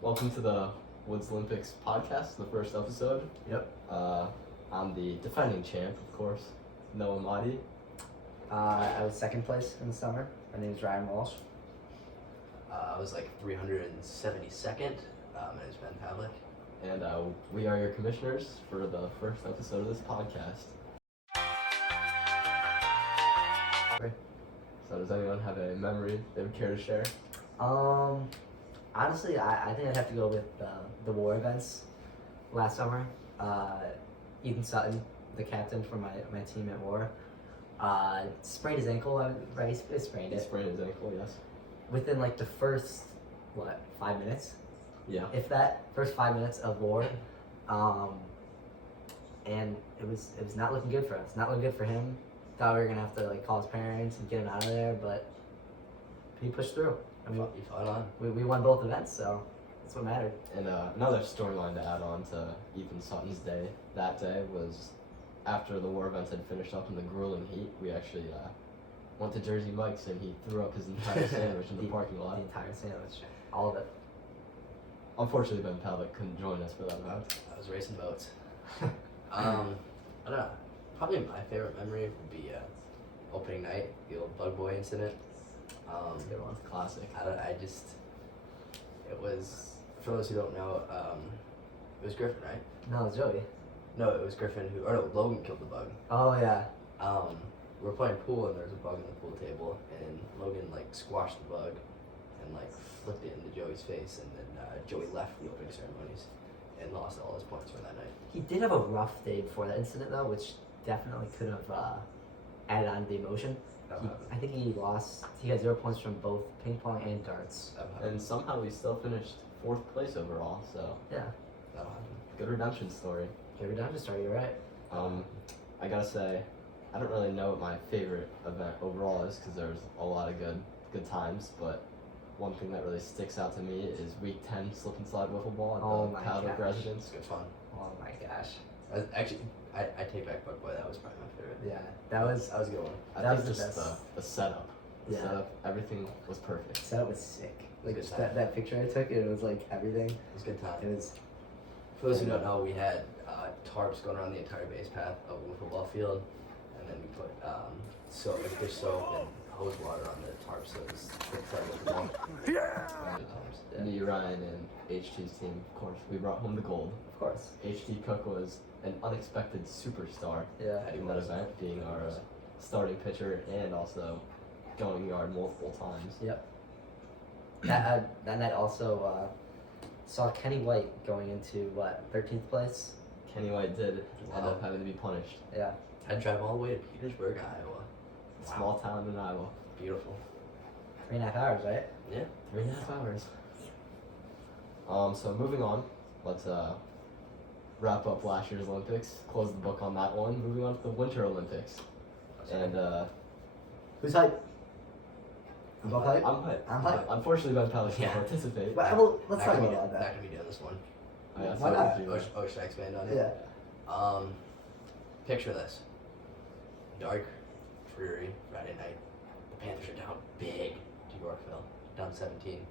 Welcome to the Woods Olympics podcast, the first episode. Yep. I'm the defending champ, of course, Noah Mahdi. I was second place in the summer. My name is Ryan Walsh. I was like 372nd. My name's Ben Pavlik. And we are your commissioners for the first episode of this podcast. So does anyone have a memory they would care to share? Honestly, I think I'd have to go with the war events last summer. Ethan Sutton, the captain for my team at war, sprained his ankle. Right, he sprained He it. sprained his ankle, yes. Within like the first 5 minutes, Yeah. if that, first 5 minutes of war, and it was not looking good for us. Not looking good for him. Thought we were gonna have to call his parents and get him out of there, but he pushed through. I mean, You fought on. we won both events, so that's what mattered. And another storyline to add on to Ethan Sutton's day that day was after the war events had finished up in the grueling heat, we actually went to Jersey Mike's and he threw up his entire sandwich in the parking lot. The entire sandwich, all of it. Unfortunately, Ben Pavlik couldn't join us for that event. I was racing boats. I don't know. Probably my favorite memory would be opening night, the old Bug Boy incident. That's a good one. Classic. It was, for those who don't know, it was Griffin, right? No, it's Joey. No, it was Griffin Logan killed the bug. Oh yeah. We were playing pool and there was a bug on the pool table and Logan squashed the bug and flipped it into Joey's face, and then Joey left the opening ceremonies and lost all his points for that night. He did have a rough day before that incident though, which definitely could have added on to the emotion. I think he lost. He got 0 points from both ping pong and darts. And somehow we still finished 4th place overall, so Yeah. That'll happen. good redemption story. Every time to start, you're right. I gotta say, I don't really know what my favorite event overall is because there's a lot of good times, but one thing that really sticks out to me is week 10 slip and slide wiffle ball at Oh the my Pavlik gosh. residence. It's good fun. Oh my gosh. Actually, I take back Bug Boy. That was probably my favorite. Yeah, that was a good one. I That think was the just best. the setup. The Yeah. setup, everything was perfect. Setup was sick. Like Good just time. that picture I took, it was like everything. It was a good time. It was For those who don't know, we had tarps going around the entire base path of the football field, and then we put dish soap and hose water on the tarps, so it was the ball. Yeah. Me, Ryan, and HT's team, of course, we brought home the gold. of course. HT Cook was an unexpected superstar Yeah. in that event, being our starting pitcher and also going yard multiple times. Yep. That night also saw Kenny White going into 13th place. Kenny White did end Wow. up having to be punished. Yeah. I'd drive all the way to Petersburg, Iowa. Small town in Iowa. Beautiful. 3.5 hours, right? Yeah. 3.5 hours. So moving on, let's wrap up last year's Olympics. Close the book on that one. Moving on to the Winter Olympics. And Who's hype? I'm both hype. I'm hyped. I'm hyped. Unfortunately, Ben Pavlik can't Yeah. participate. Well, let's talk Not about gonna that. be doing this one. Yeah, so Why not? would you- Should I expand on it? Yeah. Picture this. Dark, dreary Friday night. The Panthers are down big to Yorkville. Down 17.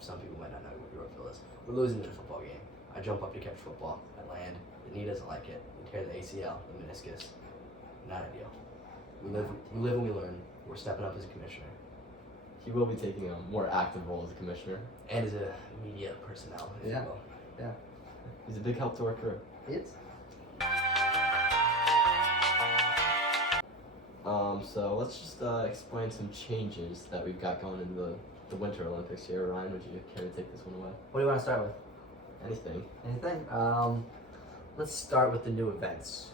Some people might not know what Yorkville is. We're losing the football game. I jump up to catch football. I land. The knee doesn't like it. We tear the ACL, the meniscus. Not ideal. We live and we learn. We're stepping up as a commissioner. He will be taking a more active role as a commissioner. And as a media personnel, if Yeah. you will. Yeah. He's a big help to our crew. It's So let's just explain some changes that we've got going into the Winter Olympics here. Ryan, would you care to take this one away? What do you want to start with? Anything? Anything? Let's start with the new events,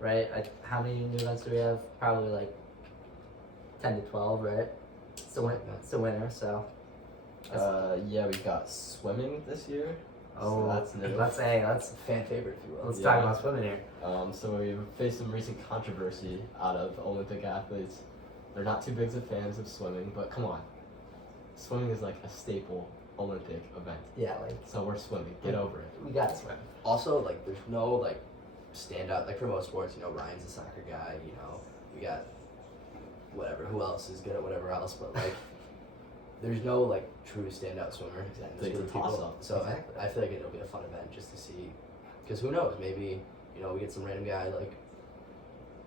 right? How many new events do we have? Probably 10 to 12, right? It's the winter, so. Yeah, we've got swimming this year. Oh, so that's new. let's That's a fan favorite, if you will. let's Yeah. talk about swimming here. So we've faced some recent controversy out of Olympic athletes. They're not too big of fans of swimming, but come on. Swimming is like a staple Olympic event. Yeah, So we're swimming. Get over it. we gotta swim. Also, there's no standout. For most sports, Ryan's a soccer guy. We got whatever. Who else is good at whatever else? But there's no like true standout swimmer. Exactly. There's It's a gonna be people- toss-up. So Exactly. I feel like it'll be a fun event just to see, because who knows? Maybe we get some random guy like,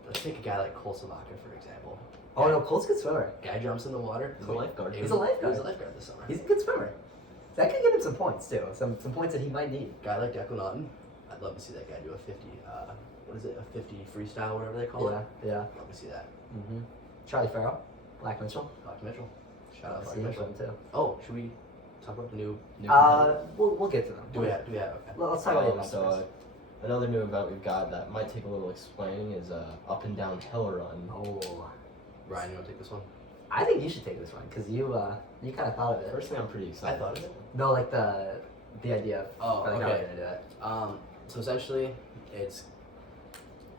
let's take a guy like Cole Savaka for example. Oh no, Cole's a good swimmer. Guy jumps in the water. He's a lifeguard. He He's was a lifeguard. He was a lifeguard this summer. He's a good swimmer. That could give him some points too. Some points that he might need. Guy like Declan Naughton. I'd love to see that guy do a 50. What is it? A 50 freestyle, whatever they call it. Yeah. Love to see that. Mm-hmm. Charlie Farrell, Black Mitchell. Black Mitchell. Shout out Black See him Mitchell. too. Oh, should we talk about the new? We'll get to them. Do we have? Okay. Well, let's talk about the So another new event we've got that might take a little explaining is up and down hill run. Oh, Ryan, you want to take this one? I think you should take this one because you kind of thought of it. Personally, I'm pretty I excited. thought of it. No, like the idea of Oh, like, how we're okay. gonna do it. So essentially, it's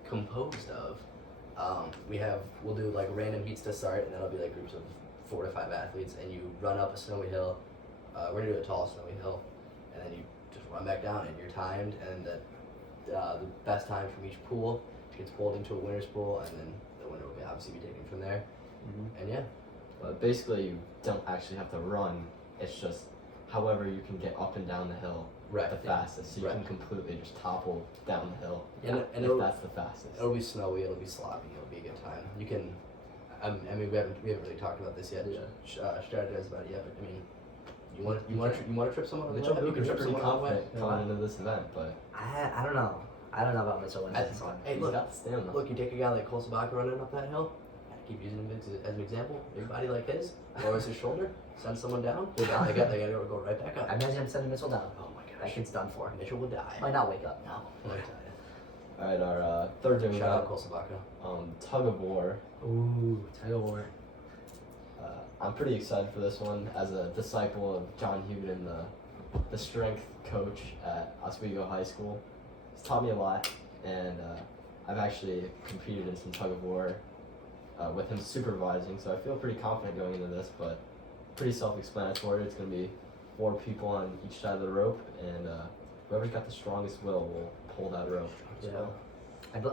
composed of. We'll do like random heats to start, and then it'll be like groups of 4 to 5 athletes, and you run up a snowy hill. We're gonna do a tall snowy hill, and then you just run back down, and you're timed, and the best time from each pool gets pulled into a winner's pool, and then the winner will obviously be taken from there. Mm-hmm. And yeah, But basically, you don't actually have to run. It's just however you can get up and down the hill right. the fastest. So you Right. can completely just topple down the hill And if it'll, that's the fastest. it'll be snowy, it'll be sloppy, it'll be a good time. You can, I mean, we haven't really talked about this yet. Yeah. Strategize about it yet, but I mean, you want to trip someone? on the Mitchell wet? You can Buchan's trip pretty someone on the wet. confident going into this event, but I don't know. I don't know about Mitchell winning this one. Hey, he's look, got the stamina. look, you take a guy like Cole Sabaka running up that hill. I keep using him as an example. Big body like his, lowers his shoulder, sends someone down. They gotta go right back up. I imagine him sending Mitchell down. Oh my That gosh, kid's done for. Mitchell will die. Might not wake up. No, let me tell All right, our third new you. Shout out event, Cole Sabaka. tug of war. Ooh, tug of war. I'm pretty excited for this one as a disciple of John Hugden, the strength coach at Oswego High School. He's taught me a lot, and I've actually competed in some tug of war with him supervising, so I feel pretty confident going into this, but pretty self-explanatory. It's going to be 4 people on each side of the rope, and whoever's got the strongest will pull that rope. Yeah.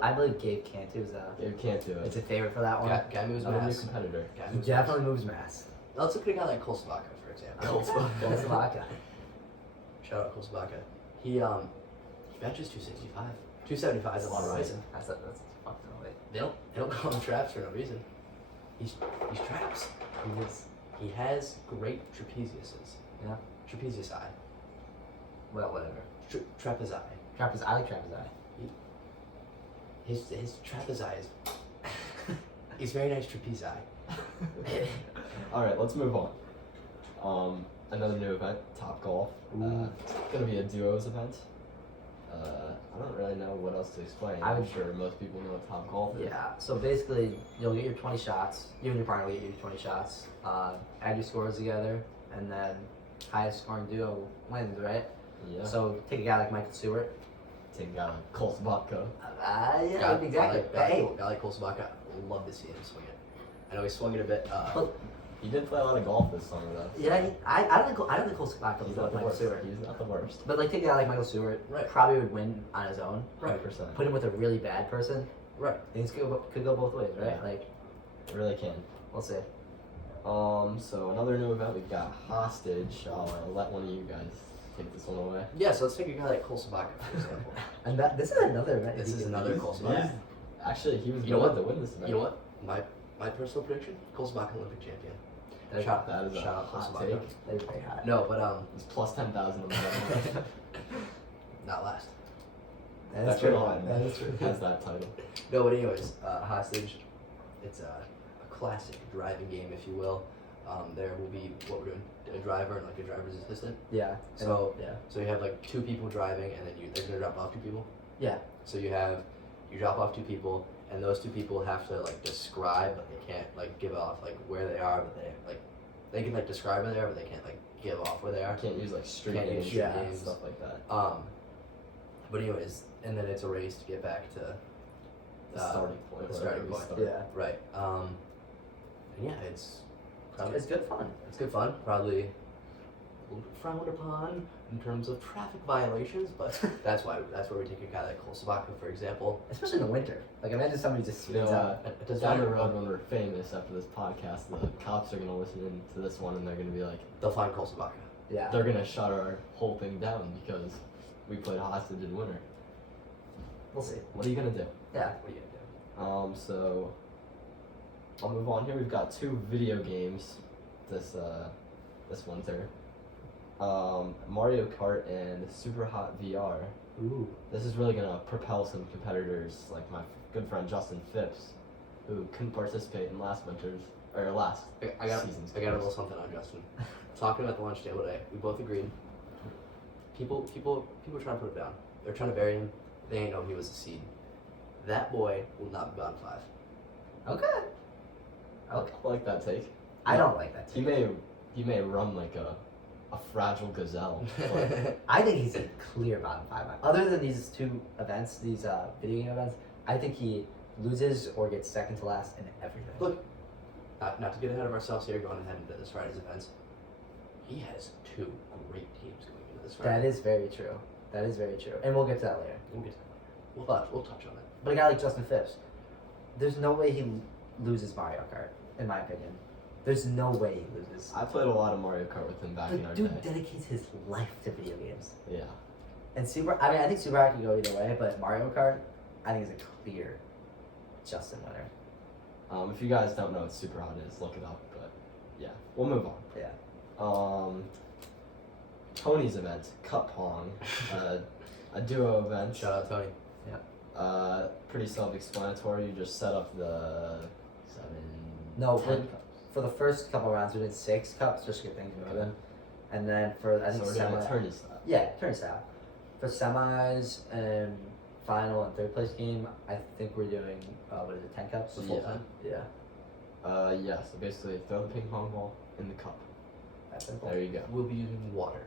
I believe Gabe Cantu is You can't do it's it. a favorite for that one. Guy moves Another new mass. competitor. Guy He moves definitely moves mass. mass. Let's look at a guy like Cole Sabaka, for example. That's Vodka. Shout out Cole Sabaka. He benches 265. 275 is a lot of rising. That's fucking late. They don't call him traps for no reason. He's traps. He is. He has great trapeziuses. Yeah. Trapezius eye. Well, whatever. Trapezi. Trapezoid. I like trapezoid. His trapezi is. He's very nice trapezi. All right, let's move on. Another new event, Top Golf. It's gonna be a duos event. I don't really know what else to explain. I I'm would- sure most people know what Top Golf is. Yeah. So basically, you'll get your 20 shots. You and your partner will get your 20 shots. Add your scores together, and then highest scoring duo wins, right? Yeah. So take a guy like Michael Stewart. Take a guy like Colt Vodka. Yeah, exactly. Hey, Guy like Cole Sabaka. I'd love to see him swing it. I know he swung it a bit. Look, He did play a lot of golf this summer though. yeah, I don't think Cole Vodka He's was not like the Michael worst. Stewart. He's not the worst. But like take a guy like Michael Stewart, Right. probably would win on his own. 100%. Put him with a really bad person, right. things could go both ways, right? Yeah. Like It really can. we'll see. So another new event, we've got Hostage. I'll let one of you guys take this one away. Yeah, so let's take a guy like Cole Sabaka, for example. And this is another event. This he is can another lose. Cole Sabaka. Yeah. Actually, he was You know going what? to win this event. You know what? My personal prediction: Cole Sabaka Olympic champion. That is- That is a Shout out Cole hot Sabaka. take. that is very hot. No, but He's plus 10,000 on the medal. not last. That is That's true. right. That is true. Has that title. No, but anyways, Hostage. It's a classic driving game, if you will. There will be what we're doing: a driver and like a driver's assistant. Yeah. So yeah. So you have like 2 people driving, and then they're gonna drop off 2 people. Yeah. So you drop off 2 people, and those 2 people have to like describe, but they can't like give off like where they are, but they can like describe where they are, but they can't like give off where they I are. can't use like street Can't use names street and names. stuff like that. But anyways, and then it's a race to get back to The starting point. the wherever starting we point. start. Yeah. right. And yeah, it's It's good fun. it's good fun. Probably little bit frowned upon in terms of traffic violations, but that's where we take a guy like Cole Sabaka, for example. Especially in the winter. Like, imagine somebody just You know, speeds out. It does down the matter. road when we're famous after this podcast, the cops are gonna listen in to this one and they're gonna be like, They'll find Cole Sabaka. Yeah. they're gonna shut our whole thing down because we played hostage in winter. We'll see. What are you gonna do? Yeah. What are you gonna do? So I'll move on here. We've got 2 video games this winter. Mario Kart and Super Hot VR. Ooh. This is really gonna propel some competitors like my good friend Justin Phipps, who couldn't participate in last season's. I got a little something on Justin. Talking about the lunch table today, we both agreed. People trying to put him down. They're trying to bury him. They ain't know he was a seed. That boy will not be gone 5. Okay. I like that take. I don't like that He team. may run like a fragile gazelle. but I think he's a clear bottom 5. Other than these 2 events, these video game events, I think he loses or gets second to last in everything. Look, not to get ahead of ourselves here, going ahead into this Friday's events. He has 2 great teams going into this Friday. That is very true. That is very true. And we'll get to that later. We'll get to that later. We'll touch on it. But a guy like Justin Phipps, there's no way he loses Mario Kart, in my opinion. There's no way he loses. I played a lot of Mario Kart with him back in The our dude day. dedicates his life to video games. Yeah. And I think Super Hot could go either way, but Mario Kart, I think is a clear Justin winner. If you guys don't know what Super Hot is, look it up. But yeah, we'll move on. Yeah. Tony's event, Cup Pong, a duo event. Shout out Tony. Pretty self-explanatory. You just set up the 7, No, 10 for- cups. For the first couple rounds, we did 6 cups just to get things moving. And then for, I think, So we're doing a tourney style. Yeah, turnstile. For semis and final and third place game, I think we're doing, 10 cups? The full Yeah. time? Yeah. Yeah, so basically throw the ping pong ball in the cup. That's simple. There you go. We'll be using water,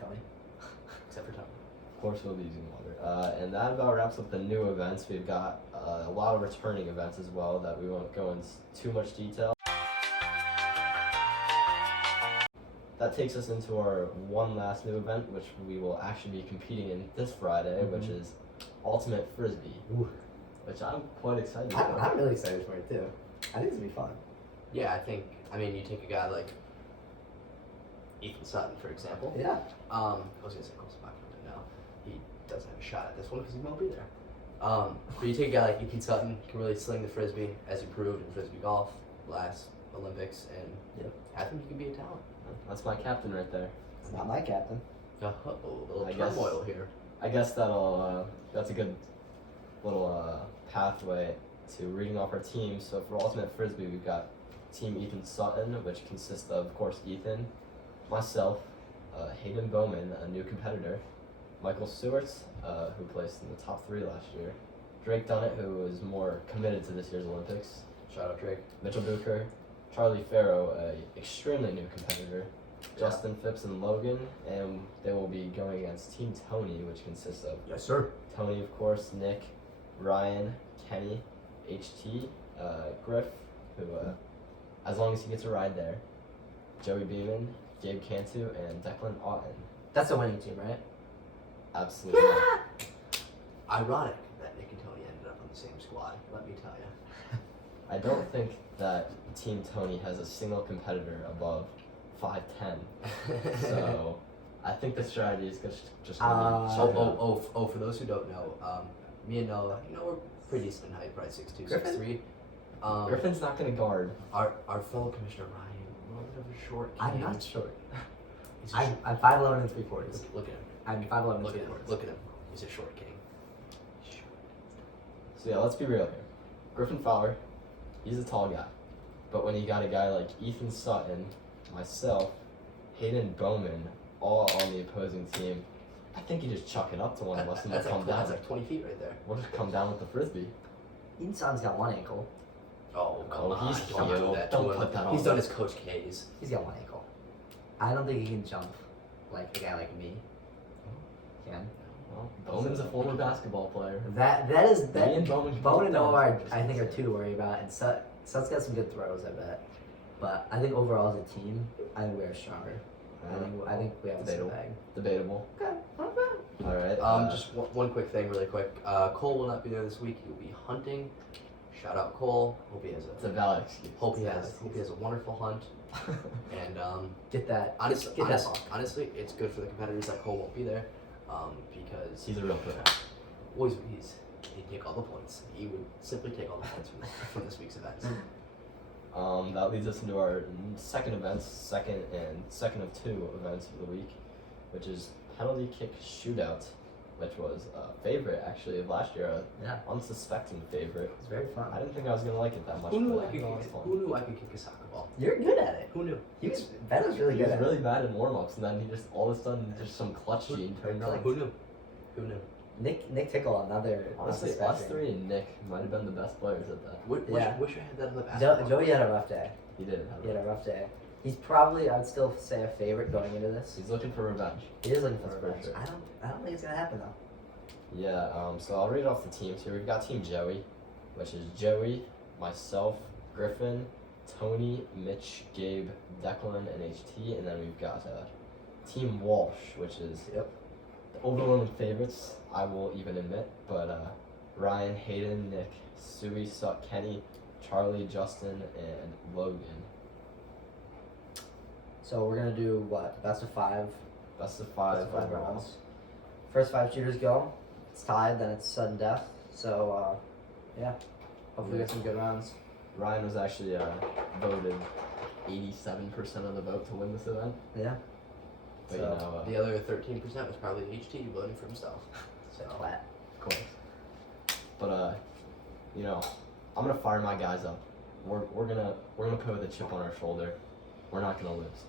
Tony. except for Tony. Of course we'll be using water. And that about wraps up the new events. We've got a lot of returning events as well that we won't go into too much detail. That takes us into our one last new event, which we will actually be competing in this Friday, which is Ultimate Frisbee, Ooh. which I'm quite excited I'm about. really excited for it too. I think it's gonna be fun. Yeah, I mean, you take a guy like Ethan Sutton, for example. Yeah. I was gonna say Cole Sabaka, but no, he doesn't have a shot at this one because he won't be there. But you take a guy like Ethan Sutton, can really sling the frisbee, as he proved in frisbee golf last Olympics, and Yep. I think he can be a talent. That's my captain right there. It's not my captain. Uh-oh, a little I guess- turmoil here. I guess that's a good little pathway to reading off our team. So for Ultimate Frisbee, we've got Team Ethan Sutton, which consists of course, Ethan, myself, Hayden Bowman, a new competitor, Michael Stewart, who placed in the top 3 last year, Drake Dunnett, who is more committed to this year's Olympics, Shout out Drake. Mitchell Bucher, Charlie Farrow, a extremely new competitor, Yeah. Justin Phipps and Logan, and they will be going against Team Tony, which consists of Yes, sir. Tony, of course, Nick, Ryan, Kenny, HT, Griff, who, as long as he gets a ride there, Joey Beeman, Gabe Cantu, and Declan Otten. That's a winning team, right? Absolutely. not. Ironic that Nick and Tony ended up on the same squad, let me tell you. I don't think that Team Tony has a single competitor above 5'10". So I think the strategy is just going to be For those who don't know, me and Noah, we're pretty decent in height, probably 6'2", Griffin? 6'3". Griffin's not going to guard. Our fellow commissioner Ryan, a little bit of a short king. I'm not short. He's a I'm 5'11" and 3/4. Look at him. I'm 5'11" and Look at him. 3/4. Look at him. He's a short king. So yeah, let's be real here. Griffin Fowler, he's a tall guy. But when you got a guy like Ethan Sutton, myself, Hayden Bowman, all on the opposing team, I think you just chuck it up to one of us and we'll That's come down. that's like 20 feet right there. We'll just come down with the frisbee. Inson's got one ankle. Oh, come Oh, on. he's Don't do cute. that Don't to him. put that He's on done him. his Coach K's. He's got one ankle. I don't think he can jump like a guy like me can. Well, Bowman's a former basketball player. That is Me and Bowman can Bone put and down Noah are, frisbees, I think, are so. 2 to worry about, and Sut's got some good throws, I bet. But I think overall as a team, I think we're stronger. I think we have a Debatable. bag. Debatable. Okay, not bad. All right. Just one quick thing, really quick. Cole will not be there this week. He'll be hunting. Shout out Cole. Hope he has It's a valid excuse. hope he has a wonderful hunt. And Get that. honestly, get that hawk. honestly, it's good for the competitors that Cole won't be there, because He's a real pro. he'd take all the points. He would simply take all the points from this week's events. That leads us into our second of two events of the week, which is penalty kick shootout, which was a favorite actually of last year, Yeah, unsuspecting favorite. it's very fun. I didn't think I was gonna like it that much. Who knew but I could thought it was kick? fun. Who knew I could kick a soccer ball? You're good at it. Who knew? Ben was really He good was at really it. bad in warm-ups, and then he just all of a sudden just some clutch gene turned on. Who knew? Who knew? Nick Tickle, another. Honestly, us unsuspecting. three and Nick might have been the best players at that. Wish I had that on the basketball. Joey had a rough day. He did have He had it. a rough day. He's probably, I would still say, a favorite going into this. He's looking for revenge. He is looking for That's for revenge. sure. I don't think it's gonna happen though. Yeah, so I'll read off the teams here. We've got Team Joey, which is Joey, myself, Griffin, Tony, Mitch, Gabe, Declan, and HT, and then we've got Team Walsh, which is Yep. the overwhelming favorites, I will even admit, but Ryan, Hayden, Nick, Suey, Suck, Kenny, Charlie, Justin, and Logan. So we're gonna do what? Best of five. Best of five. Best of five overall. rounds. First five shooters go. It's tied, then it's sudden death. So yeah, hopefully we get some good rounds. Ryan was actually voted 87% of the vote to win this event. Yeah. But So, you know, The other 13% was probably HT voting for himself. So Flat. of course. But you know, I'm gonna fire my guys up. We're gonna play with a chip on our shoulder. We're not gonna lose.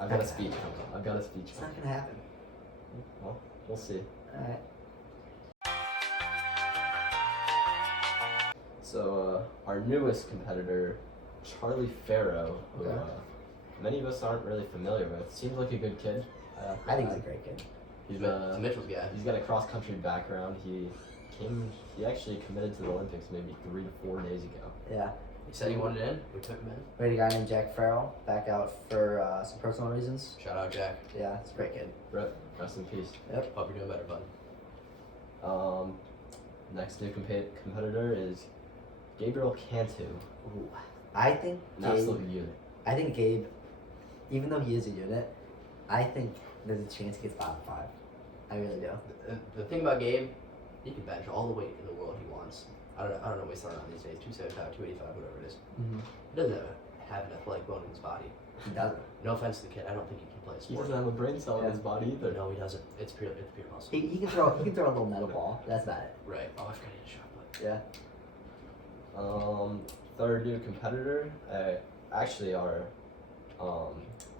I've got a speech coming. I've got a speech It's coming. not gonna happen. Well, we'll see. All right. So our newest competitor, Charlie Farrow, who Okay. many of us aren't really familiar with. Seems like a good kid. I think he's a great kid. He's It's Mitchell's guy. He's got a cross country background. He actually committed to the Olympics maybe 3 to 4 days ago. Yeah. He said he wanted in. We took him in. We had a guy named Jack Farrell back out for some personal reasons. Shout out Jack. Yeah, it's a great kid. Rest in peace. Hope you're doing better, bud. Next new competitor is Gabriel Cantu. Ooh. I think An absolute Gabe. unit. I think Gabe, even though he is a unit, I think there's a chance he gets bottom five. I really do. The thing about Gabe, he can bench all the weight in the world he wants. I don't know what he's throwing on these days. 275, 285, whatever it is. Mm-hmm. He doesn't have an athletic bone in his body. He doesn't. No offense to the kid, I don't think he can play a He sport. doesn't have a brain cell in Yeah. his body either. No, he doesn't. It's pure muscle. He can throw a little metal ball. That's about it. Right. Oh, I forgot he had a shot put. Yeah. Third new competitor, actually our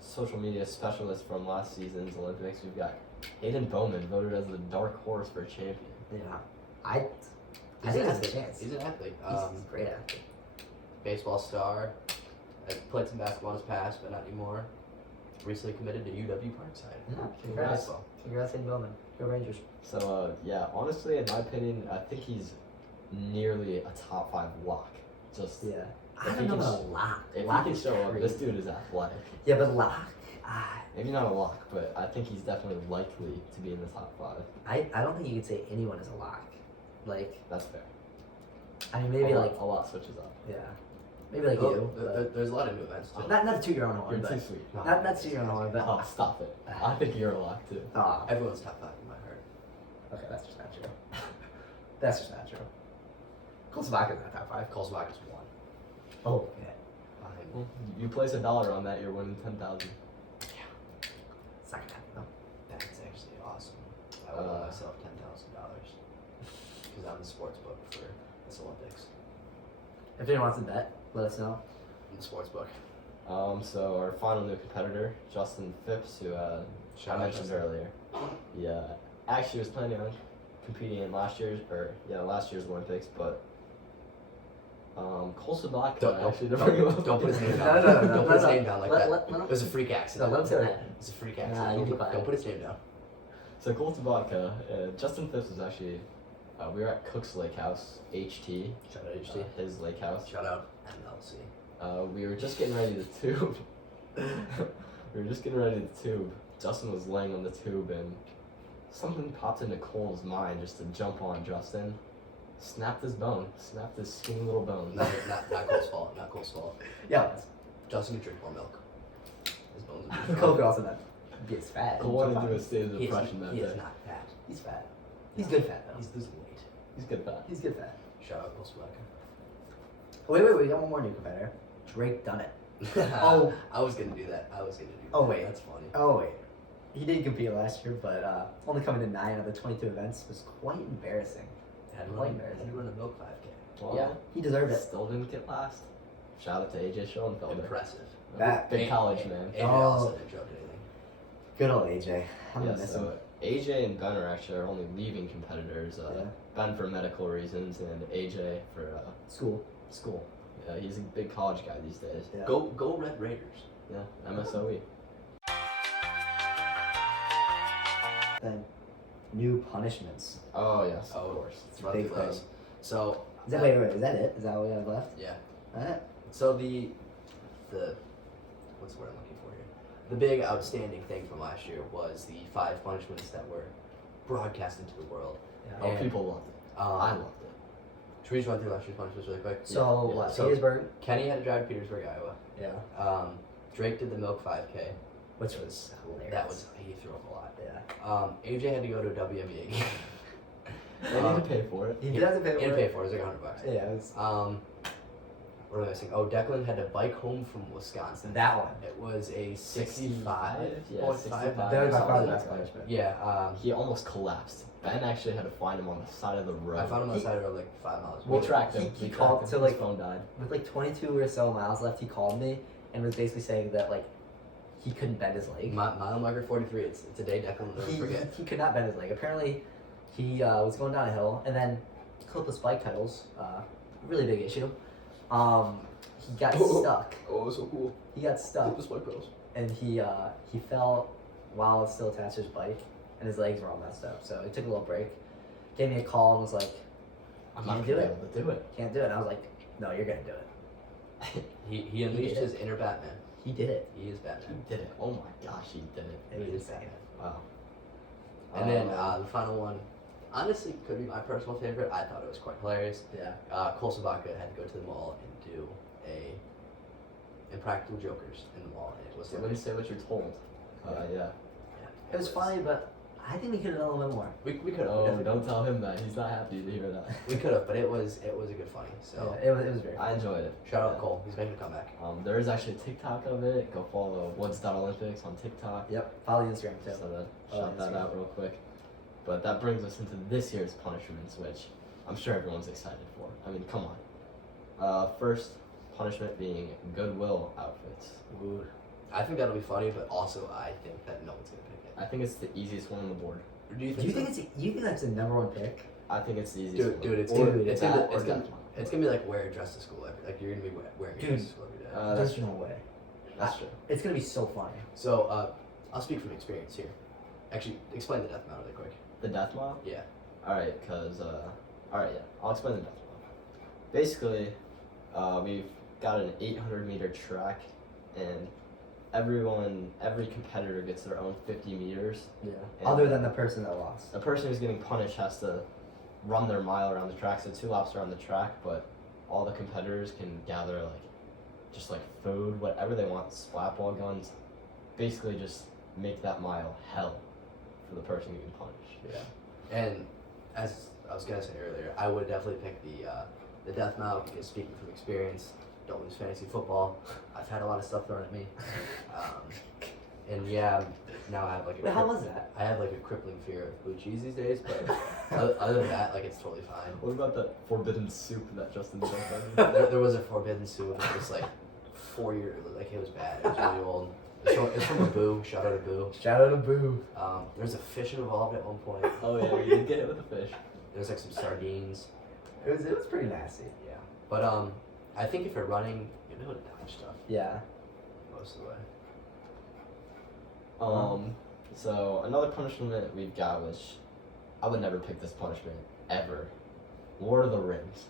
social media specialist from last season's Olympics. We've got Hayden Bowman, voted as the dark horse for champion. Yeah. I He's think an there's a athlete. chance. He's an athlete. He's a great athlete. Baseball star. Played some basketball in his past, but not anymore. Recently committed to UW Parkside. Yeah. Congrats. Congrats. Baseball. Congrats, Hayden Bowman. Go Rangers. So yeah, honestly, in my opinion, I think he's nearly a top 5 lock. Just Yeah. I If don't he know can about lock. if Lock he can is show up, crazy. this dude is athletic. Yeah, but lock. Maybe not a lock, but I think he's definitely likely to be in the top 5. I don't think you could say anyone is a lock. Like, That's fair. I mean, maybe like a lot switches up. yeah, maybe like Well, you. But there's a lot of new events too. not to toot your own horn, You're too but sweet. not to toot your own horn, but Oh, stop it. I think you're a lock too. Everyone's top 5 in my heart. Okay, that's just not true. That's just not true. Cole Sabaka's not top five. Cole's Wagner's 1. Oh, yeah. Behind Well, you place $1 on that, you're winning 10,000. It's not gonna happen though. That's actually awesome. I will owe myself $10,000 because I'm the sports book for this Olympics. If anyone wants to bet, let us know. I'm the sports book. So our final new competitor, Justin Phipps, who I mentioned Justin. earlier. Yeah, actually was planning on competing in last year's Olympics, but Cole Sabaka actually didn't bring him up. Don't put his name No, down. no, no, Don't no, put his no. name down like Let- that. let him- It was a freak accident. No, let him say that. It was a freak Nah, accident. you be Don't quiet. put his name down. So Cole Sabaka, Justin Phipps was actually, we were at Cook's Lake House, HT, Shout out HT. his lake house. Shout out MLC. We were just getting ready to tube. We were just getting ready to tube. Justin was laying on the tube and something popped into Cole's mind just to jump on Justin. Snapped his bone. Snapped his skinny little bone. Not Cole's fault. Not Cole's fault. Yeah. Justin could drink more milk. His bones would be Cole strong. could also not be as fat. Cole wanted to do a state of He is, depression that he day. is not fat. He's fat. He's good fat though. He's losing weight. He's good fat. He's good fat. Shout out Cole Swagger. Wait, we got one more new competitor. Drake Dunnett. Oh. I was gonna do that. I was gonna do that. Oh, wait. That's funny. Oh wait. He did compete last year, but only coming to 9 out of the 22 events was quite embarrassing. Had to Quite run, embarrassing. had to run a milk 5K. Well, Yeah, he deserved it. Still didn't get last. Shout out to AJ Schoenfelder. Impressive. That- Big college man. AJ Oh. also didn't show anything. Good old AJ. I'm Yeah, gonna miss him. so AJ and Ben are actually our only leaving competitors. Yeah. Ben for medical reasons and AJ for School. school. Yeah, he's a big college guy these days. Yeah. Go Red Raiders. Yeah, MSOE. Then new punishments. Oh yes, Oh, of course. Let's run Big through those. thing. So Is that wait? Is that it? Is that what we have left? yeah. Alright. So the what's the word I'm looking for here? The big outstanding thing from last year was the 5 punishments that were broadcast into the world. Yeah. Oh, And, people loved it. I loved it. Should we just run through last year's punishments really quick? So Yeah, what? so- Petersburg. Kenny had to drive to Petersburg, Iowa. Yeah. Drake did the Milk 5K. Which was hilarious. That was he threw up a lot. Yeah. AJ had to go to a WNBA game. They need to pay for it. He did have to pay He for had to it. pay for it. It was like $100. Yeah. It was What am I saying? Oh, Declan had to bike home from Wisconsin. that one. It was a 65.5. Yeah, 65. That was by far the something. best punishment. Yeah. He almost collapsed. Ben actually had to find him on the side of the road. I found him on the He- side of the road like 5 miles. We away. tracked him. he We called tracked to, him. like- His phone died. With like 22 or so miles left, he called me and was basically saying that like he couldn't bend his leg. Mile marker 43. It's a day Declan will never forget. He could not bend his leg. Apparently, he was going down a hill and then clipless bike pedals, really big issue. He got stuck. Oh, so cool. He got stuck the spike pedals. and he fell while still attached to his bike, and his legs were all messed up. So he took a little break, gave me a call and was like, I'm Can't not do gonna it. be able to do it. "Can't do it." And I was like, "No, you're gonna do it." He unleashed did it. his inner Batman. He did it. He is He Batman. did it. Oh my gosh, he did it. It was He is insane. Batman. Wow. And then the final one, honestly, could be my personal favorite. I thought it was quite hilarious. Yeah. Cole Sabaka had to go to the mall and do a Impractical Jokers in the mall, and it was So when you say what you're told. Yeah. It was funny, but I think we could have done a little bit more. We could have. Oh, don't tell him that. He's not happy to hear that. We could have, but it was a good funny. So Yeah, it was very. I enjoyed it. shout out Yeah. Cole. He's making a comeback. There is actually a TikTok of it. Go follow Woods.Olympics on TikTok. Yep. Follow the Instagram too. So that, Oh, shout that Instagram. out real quick. But that brings us into this year's punishments, which I'm sure everyone's excited for. I mean, come on. First punishment being Goodwill outfits. Ooh. I think that'll be funny, but also I think that no one's gonna pick it. I think it's the easiest one on the board. Or do you Do think? you think you think that's the #1 pick? I think it's the easiest Dude, one. dude, it's Or gonna, it's that gonna, or it's gonna, that one. it's gonna be like wear a dress to school. Like you're gonna be wearing a dress to Dude. school every day. That's There's no way. That's true. It's gonna be so funny. So I'll speak from experience here. Actually, explain the death mount really quick. The death mile? Yeah. Alright, because, alright, yeah. I'll explain the death mile. Basically, we've got an 800-meter track, and every competitor gets their own 50 meters. Yeah. And Other than the person that lost. The person who's getting punished has to run their mile around the track, so 2 laps around the track, but all the competitors can gather, just food, whatever they want, splat ball guns, basically just make that mile hell for the person getting punished. Yeah. And as I was gonna say earlier, I would definitely pick the death mount because speaking from experience, don't lose fantasy football. I've had a lot of stuff thrown at me. And yeah, now I have like Wait, how was that? I have like a crippling fear of blue cheese these days, but other than that, like it's totally fine. What about that forbidden soup that Justin jumped There was a forbidden soup. It was like 4 years, like it was bad. It was really old. It's from a Boo. Shout out to Boo. Shout out to Boo. There's a fish involved at one point. Oh yeah, we did get it with a fish. There's like some sardines. It was pretty nasty. Yeah. But I think if you're running, you'll be able to dodge stuff Yeah. most of the way. So another punishment we've got, which I would never pick this punishment ever. Lord of the Rings.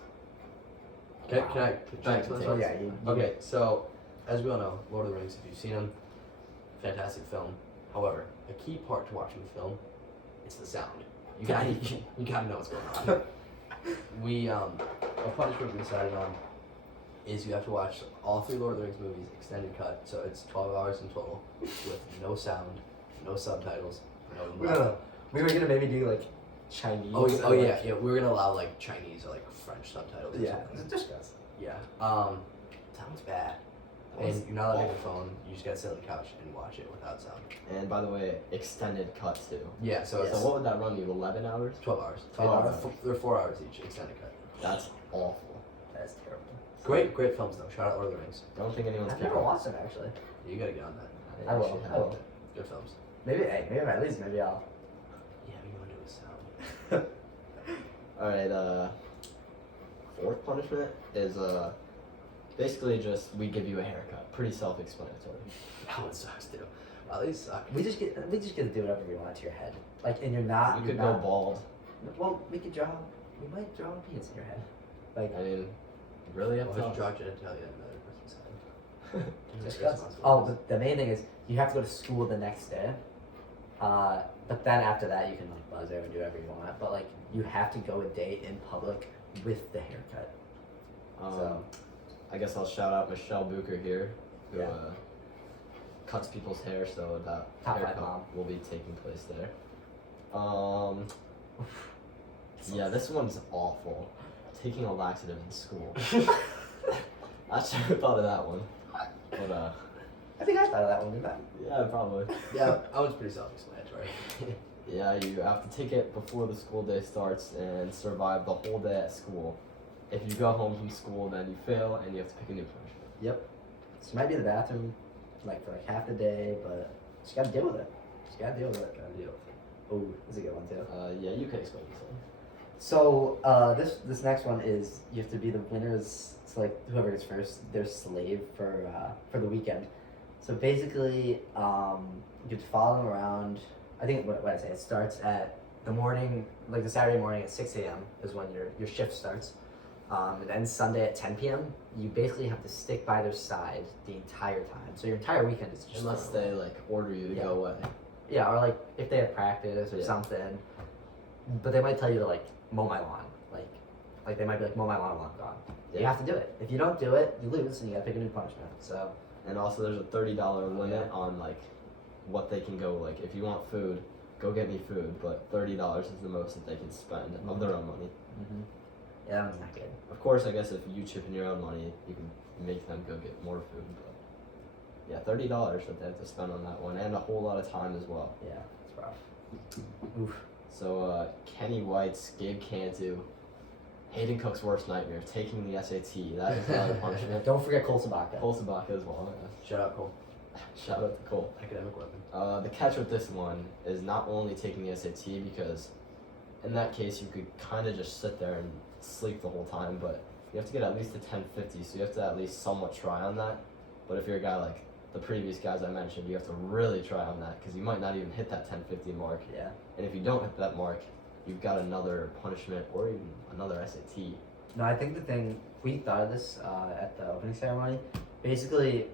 Can I Thank explain you. Oh this? yeah. You Okay, so as we all know, Lord of the Rings, if you've seen them, fantastic film. However, a key part to watching the film, it's the sound. You gotta know what's going on. A punishment we decided on is you have to watch all 3 Lord of the Rings movies extended cut, so it's 12 hours in total with no sound, no subtitles, no. We were gonna maybe do like Chinese. Oh or, yeah, like, yeah. We were gonna allow like Chinese or like French subtitles. Or Yeah, something. just guys. Yeah. Sounds bad. And you're not allowed to make your phone. You just gotta sit on the couch and watch it without sound. And by the way, extended cut too. Yeah. So So it's what would that run you? 11 hours? 12 hours. 12 hours. They're 4 hours each extended cut. That's awful. That's terrible. Great films though. Shout out Lord of the Rings. Don't think anyone's I've never picking- watched them actually. You gotta get on that. I will. should I have will. it. Good films. Maybe at least maybe I'll. Yeah, we want to do a sound. Alright, fourth punishment is basically just we give you a haircut. Pretty self-explanatory. That one sucks too. Wow, these suck. We just get to do whatever we want to your head. Like, and you're not. You you're could go not- bald. Well, we could draw. We might draw a penis in your head. Like, I mean, really up Why to would you draw genitalia in another person's head? just Very 'cause- responsible. Oh, but the main thing is you have to go to school the next day. But then after that, you can like buzz there and do whatever you want. But like, you have to go a day in public with the haircut. So- I guess I'll shout out Michelle Bucher here, who Yeah. cuts people's hair, so that Top 5 haircut mom. will be taking place there. Yeah, this one's awful. Taking a laxative in school. I should have thought of that one. But I think I thought of that one, didn't I? yeah, probably. Yeah, I was pretty self-explanatory. Yeah, you have to take it before the school day starts and survive the whole day at school. If you go home from school, then you fail and you have to pick a new punishment. Yep. So you might be in the bathroom like for like half the day, but just gotta deal with it. Just gotta deal with it. Gotta deal with it. Oh, this is a good one too. Yeah, you can explain this one. So this next one is you have to be the winners. It's like whoever gets first, their slave for the weekend. So basically, you have to follow them around. I think what I say, it starts at the morning, like the Saturday morning at 6 a.m. is when your shift starts. It ends Sunday at 10 p.m. You basically have to stick by their side the entire time. So your entire weekend is just Unless thrown away. they like order you to Yeah. go away. Yeah, or like if they have practice or Yeah. something. But they might tell you to like mow my lawn. Like they might be like mow my lawn while I'm gone. You Yeah. have to do it. If you don't do it, you lose and you gotta pick a new punishment. So And also there's a $30 limit on like what they can go, like if you want food, go get me food, but $30 is the most that they can spend of their own money. yeah, that one's not good. Of course, I guess if you chip in your own money, you can make them go get more food, but yeah, $30 that they have to spend on that one, and a whole lot of time as well. Yeah, it's rough. Oof. So Kenny White's, Gabe Cantu, Hayden Cook's worst nightmare, taking the SAT. That is another punishment. Don't forget Cole Sabaka. Cole Sabaka as well. Shout out Cole. Shout out to Cole. Academic weapon. The catch with this one is not only taking the SAT, because in that case you could kind of just sit there and sleep the whole time, but you have to get at least a 1050, so you have to at least somewhat try on that. But if you're a guy like the previous guys I mentioned, you have to really try on that, because you might not even hit that 1050 mark. Yeah. And if you don't hit that mark, you've got another punishment or even another SAT. No, I think the thing we thought of this at the opening ceremony. Basically,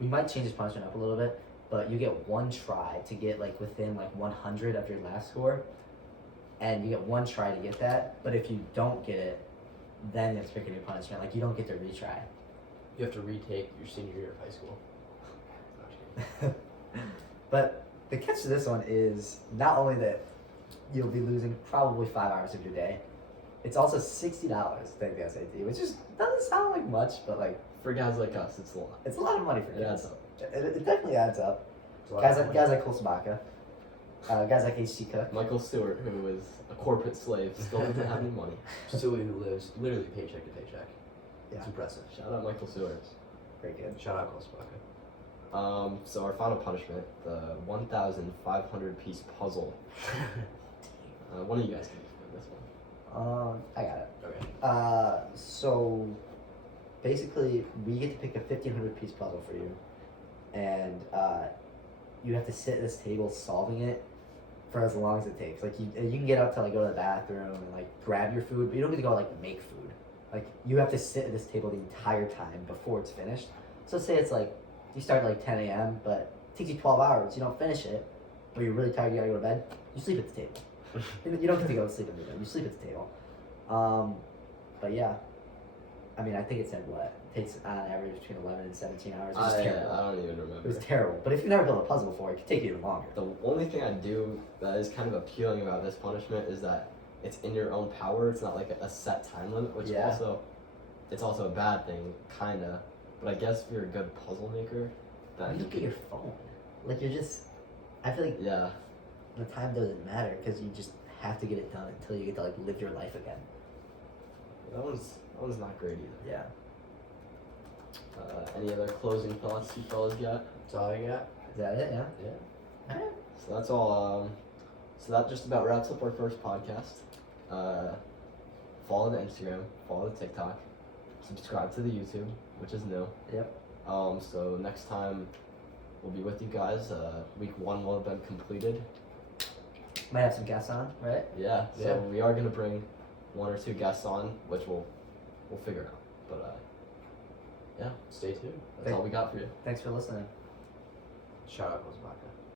we might change this punishment up a little bit, but you get one try to get like within like 100 of your last score, and you get one try to get that. But if you don't get it, then you have to pick a new punishment. Like you don't get to retry. You have to retake your senior year of high school. No, I'm just kidding. But the catch to this one is not only that you'll be losing probably 5 hours of your day, it's also $60 to take the SAT, which just doesn't sound like much, but like For guys like us, it's a lot. it's a lot of money for It adds kids. up. It definitely adds up. It's a lot Guys of like money. Cole Sabaka, guys like H.C. Cook. Michael Stewart, who is a corporate slave, still doesn't have any money. Stewie who lives literally paycheck to paycheck. It's Yeah. impressive. Shout out Michael Stewart. Very good. Shout out Cole Spaka. So our final punishment, the 1,500 piece puzzle. One of you guys can explain this one. I got it. Okay. So basically, we get to pick a 1,500 piece puzzle for you, and you have to sit at this table solving it for as long as it takes. Like you can get up to like go to the bathroom and like grab your food, but you don't get to go like make food. Like you have to sit at this table the entire time before it's finished. So say it's like You start at like 10 a.m., but it takes you 12 hours. You don't finish it, or you're really tired, you gotta go to bed. You sleep at the table. You don't get to go to sleep at the table. You sleep at the table. But yeah, I mean, I think it said what? It takes on average between 11 and 17 hours, which is terrible. I don't even remember. It was terrible. But if you've never built a puzzle before, it could take you even longer. The only thing I do that is kind of appealing about this punishment is that it's in your own power. It's not like a set time limit, which Yeah. it's also a bad thing, kinda. But I guess if you're a good puzzle maker, then You look at your phone. Like, you're just... I feel like yeah. the time doesn't matter because you just have to get it done until you get to, like, live your life again. That one's not great either. Yeah. Any other closing thoughts you fellas got? That's all I got. Is that it? Yeah? Yeah. Alright. So that's all. So that just about wraps up our first podcast. Follow the Instagram, follow the TikTok, subscribe to the YouTube, which is new. Yep. So next time we'll be with you guys. Week 1 will have been completed. Might have some guests on, right? Yeah. So Yeah. we are gonna bring 1 or 2 guests on, which we'll figure out. But yeah, Stay tuned. that's all we got for you. Thanks for listening. Shout out Kozbaka.